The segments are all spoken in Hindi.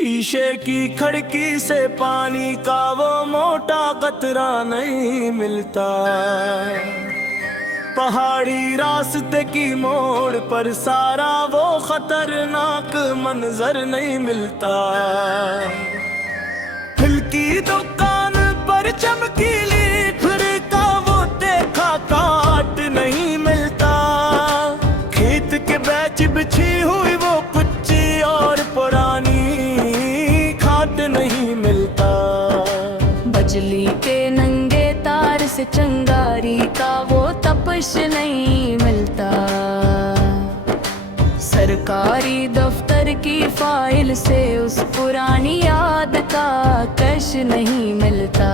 शीशे की खिड़की से पानी का वो मोटा कतरा नहीं मिलता। पहाड़ी रास्ते की मोड़ पर सारा वो खतरनाक मंजर नहीं मिलता। फल की दुकान पर चमकीली फिर का वो देखा काट नहीं मिलता। खेत के बैच बिछी हुई वो कुच्ची और पुरानी खाट नहीं मिलता। बिजली के नंगे तार से चंगारी का वो तपश नहीं मिलता। सरकारी दफ्तर की फाइल से उस पुरानी याद का कश नहीं मिलता।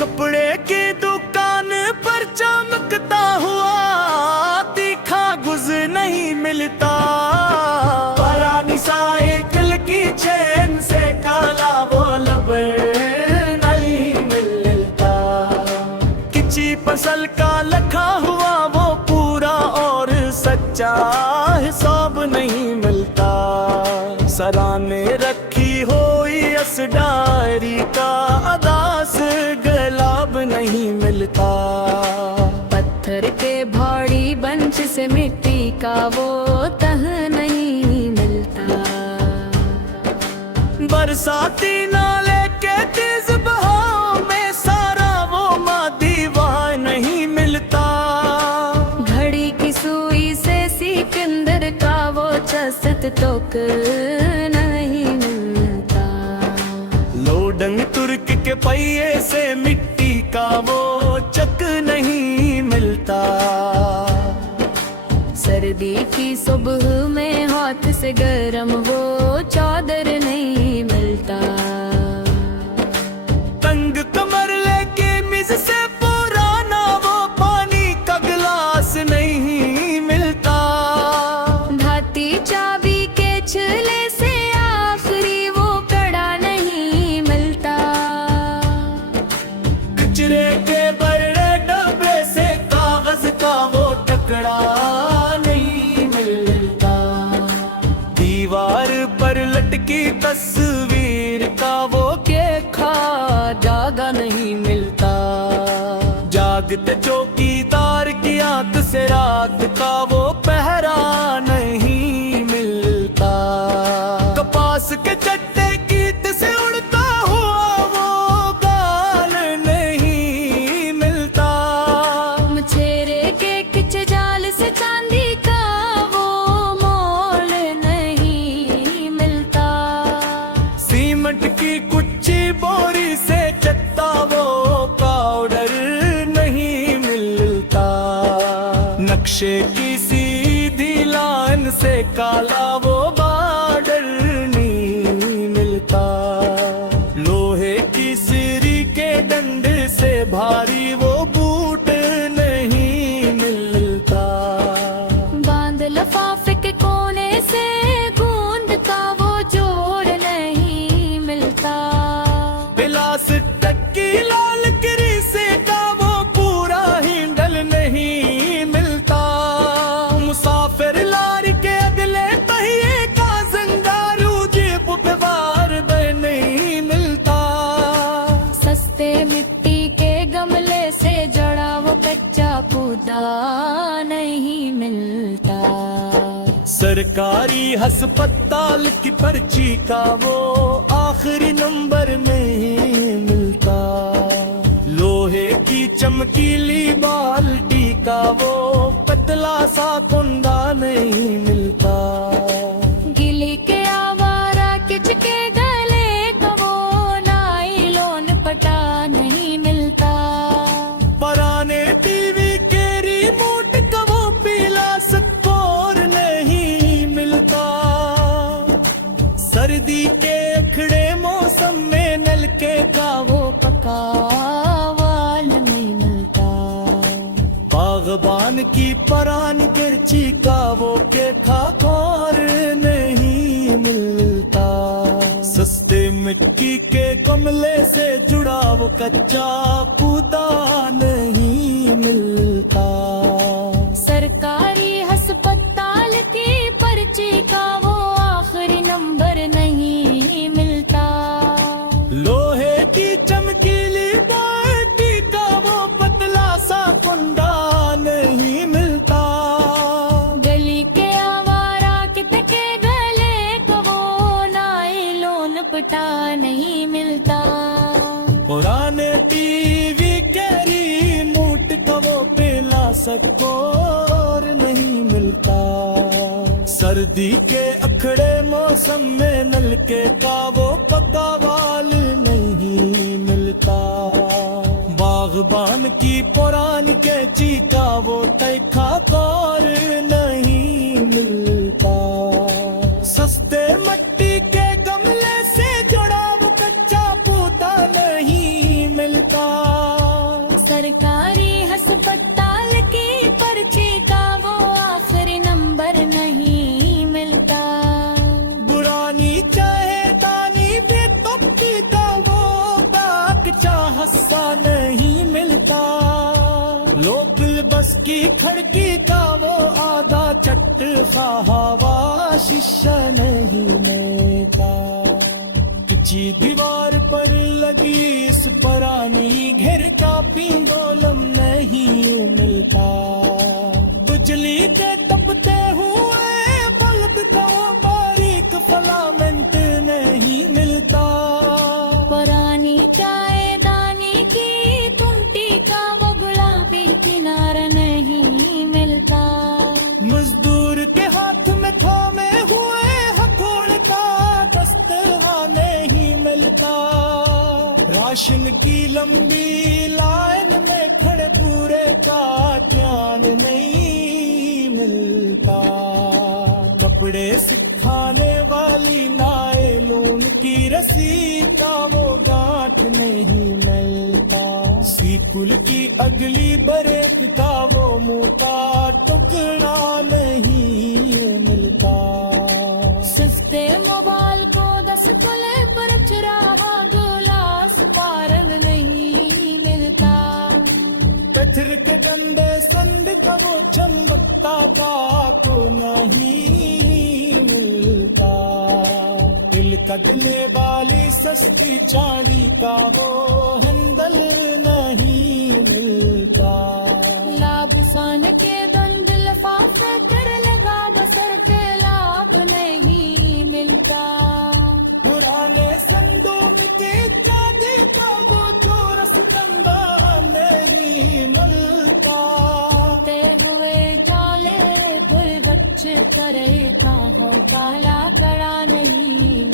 कपड़े की दुकान पर चमकता हुआ तीखा गुज नहीं मिलता। पुरानी साइकिल की चेन से काला वो लबर नहीं मिलता। किसी फसल का लखा हुआ वो पूरा और सच्चा हिसाब नहीं मिलता। सराने रखी हुई इस डायरी का अदास गलाब नहीं मिलता। पत्थर के भारी बंच से मिट्टी का वो तह नहीं मिलता। बरसाती नाले के तेज बहाव में सारा वो दीवार नहीं मिलता। घड़ी की सुई से सिकंदर का वो चस्त तोक नहीं मिलता। लोडंग तुर्क के पहिए से मिट्टी का वो चक नहीं मिलता। सर्दी की सुबह में हाथ से गरम वो चादर नहीं मिलता। तंग कमर लेके मिज से पुराना वो पानी का गिलास नहीं मिलता। धाती चाबी के छले से आखिरी वो कड़ा नहीं मिलता। कचरे के बड़े डब्बे से कागज का वो टुकड़ा नहीं मिलता। दीवार पर लटकी तस्वीर का वो देखा जागा नहीं मिलता। जागते चौकीदार की आंख से रात का वो पहरा नहीं मिलता। कपास के चट्टे गीत से उड़ता हुआ वो गाल नहीं मिलता। मछेरे के किच जाल से चांदी का वो मोल नहीं मिलता। सीमेंट की कुच्ची बोरी से चत्ता वो पाउडर नहीं मिलता। नक्शे की सीधी लाइन से काला वो बॉर्डर नहीं मिलता। लोहे की सीरी के डंडे से भारी वो बूट नहीं मिलता। बांध लफाफे के कोने से गूंद का वो जोड़ नहीं मिलता। प्लास्टिक की लाल क्रीसे का वो पूरा हिंडल नहीं मिलता। मुसाफिर लारी के अगले पहिए का जंगारू जेब पे बार नहीं मिलता। सस्ते मिट्टी के गमले से जड़ा वो कच्चा पौधा नहीं मिलता। सरकारी अस्पताल की पर्ची का वो आखिरी नंबर नहीं मिलता। लोहे की चमकीली बाल्टी का वो पतला सा कुंदा नहीं मिलता। गिली के आवारा किच के गले का वो नाइलोन पटा नहीं मिलता। पुराने टीवी के रिमोट का वो पीला स्कोर नहीं मिलता। सर्दी के अखड़े मौसम में नलके का वो पका वाल नहीं मिलता। बागबान की पुरानी गिरची का वो के खाकोर नहीं मिलता। सस्ते मिट्टी के गमले से जुड़ा वो कच्चा पौधा नहीं मिलता। सरकारी अस्पताल की पर्ची का वो आखिरी नंबर नहीं नुकीली बाटी का वो पतला सा कुंडा नहीं मिलता। गली के आवारा कित के गले को वो नायलॉन पटा नहीं मिलता। पुराने टीवी के रिमोट का वो पेला सक्कोर नहीं मिलता। सर्दी के अखड़े मौसम में नलके का वो पकावाल नहीं मिलता। बागबान की पुरानी कैंची का वो तैखा कौर नहीं मिलता। सस्ते मट्टी के गमले से जुड़ा वो कच्चा पौधा नहीं मिलता। सरकारी अस्पताल की पर्ची का वो आखिरी नंबर नहीं मिलता। पुरानी चाहे दानी भी तब्बी का वो कच्चा हस्सा नहीं मिलता। लोकल बस की खिड़की का वो आधा चट हवा शीशा नहीं मिलता। पिछी दीवार पर लगी इस पुरानी घर का पिंडोलम नहीं मिलता। बिजली के तपते हुए बल्ब का वो बारीक फिलामेंट नहीं मिलता। पुरानी चाय दानी की तुमटी का वो गुलाबी किनारा नहीं मिलता। मजदूर के हाथ में थामे हुए हथौड़े का दस्तहा नहीं मिलता। राशन की लंबी लाइन में खड़े पूरे का ध्यान नहीं मिलता। कपड़े सुखाने वाली नायलॉन की रस्सी का वो गांठ नहीं मिलता। सीपुल की अगली बरेत का वो मोटा टुकड़ा नहीं मिलता। सस्ते मोबाइल को 10 तोले पर चुराहा गुलास पारद नहीं मिलता। पत्थर के डंडे संद का वो चमकता को नहीं मिलता। दिल कटने वाली सस्ती चांदी का वो हंदल नहीं मिलता। लाभसान के दंड लफाफे कर लगा बसर के लाभ नहीं मिलता। पुराने संदूक के चांदी का वो चोरस कंधा नहीं मिलता। ते हुए जाले फिर बच्चे करे का हो काला कड़ा नहीं